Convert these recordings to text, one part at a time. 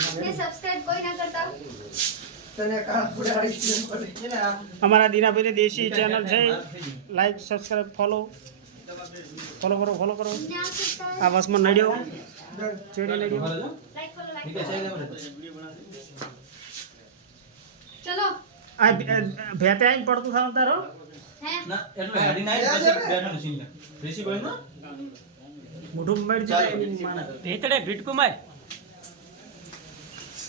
हमारा दीना भाई देशी चैनल है लाइक सब्सक्राइब फॉलो फॉलो करो फॉलो करो आप बस मन नडियो चेडी लडियो चलो आ भेते आइन पड़तो था तारो ना एनो हेडी नाइस बस भेते न सीन ले देशी भाई ना मुठुम मार जाए भेतड़े भिटकु मार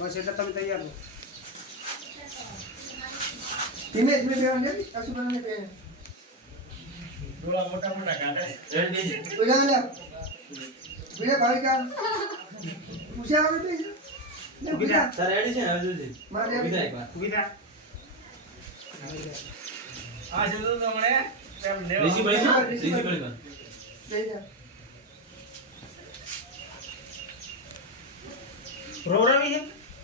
बस इधर तभी तैयार हो तीन एक में बिगाड़ने भी कैसे बनाने पे दूला मोटा मोटा क्या करे चल दीजिए बिगाड़ ले बिगाड़ भाई का उसे आवे भी बिगाड़ तो रेडी चाहिए आज उसे मार दिया बिगाड़ एक बार बिगाड़ आज उसे तो हमने रिसी पड़ी था रिसी पड़ी था प्रोग्राम ही है